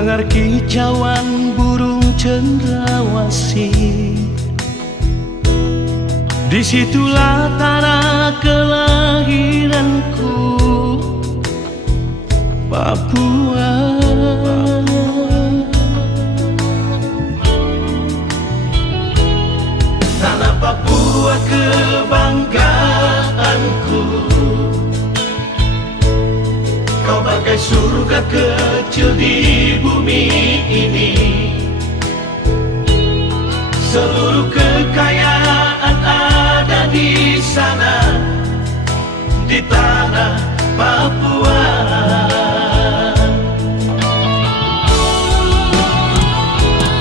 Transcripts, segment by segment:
dengar kicauan burung cendrawasih. Disitulah tanah kelahiranku, Papua. Tanah Papua kebanggaanku, kau bagai surga kecil di bumi ini. Seluruh kekayaan ada di sana, di tanah Papua.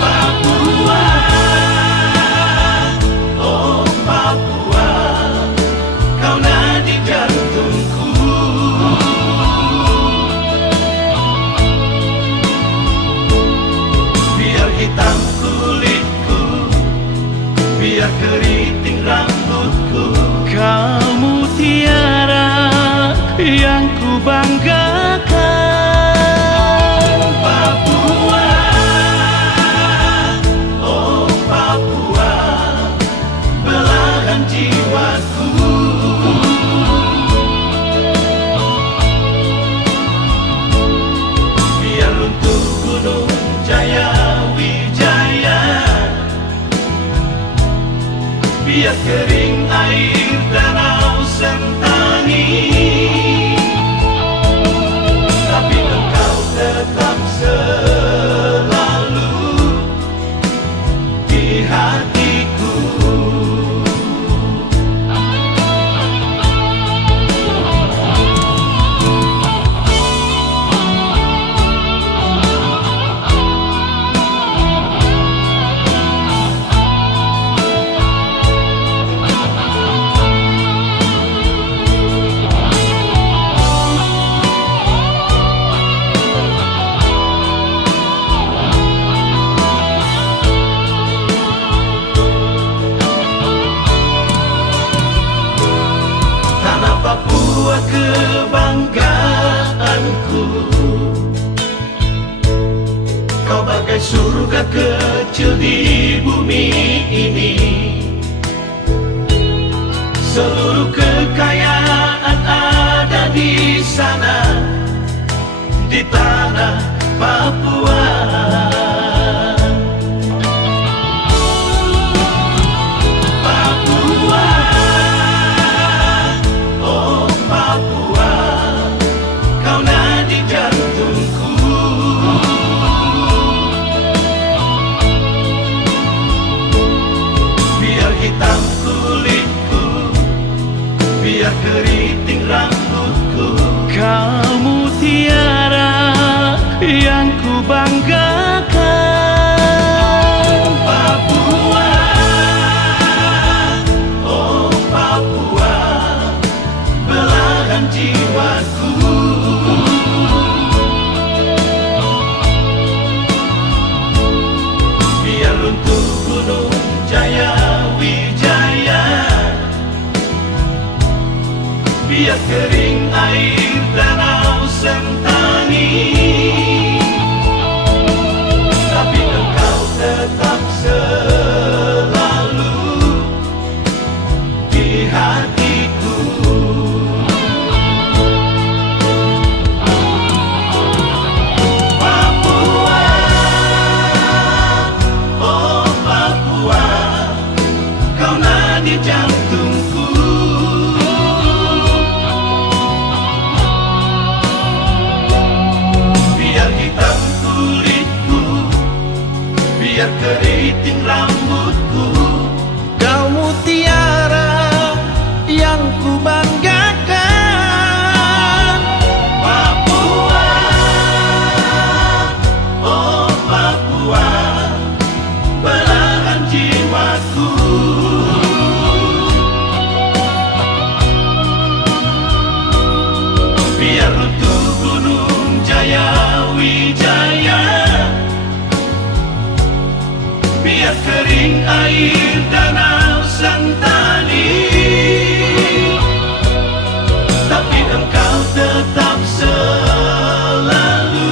Papua, oh Papua, kau nadi jantungku. Biar hitam kulitku, biar keriting rambutku, kau mutiara yang ku banggakan. Papua, oh Papua, belahan jiwaku. Biar runtuh gunung Jaya Wijaya, biar kering air danau Sentani, tapi engkau tetap selalu di hatiku. Papua kebanggaanku, kau bagai surga kecil di bumi ini. Seluruh kekayaan ada di sana, di tanah Papua. Hitam kulitku, biar keriting rambutku, kau mutiara yang ku banggakan. Papua, oh Papua, belahan jiwaku. Biar runtuh gunung Jaya Wijaya, biar kering air danau Sentani, tapi engkau tetap selalu di hatiku. Papua, oh Papua, kau nadi jantungku. Biar hitam kulitku, biar keriting rambutku, kau mutiara yang ku banggakan. Papua, oh Papua, belahan jiwaku. Biar runtuh gunung Jaya Wijaya, biar kering air danau Sentani, tapi engkau tetap selalu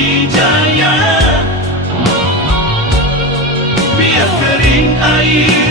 Wijaya. Biar kering air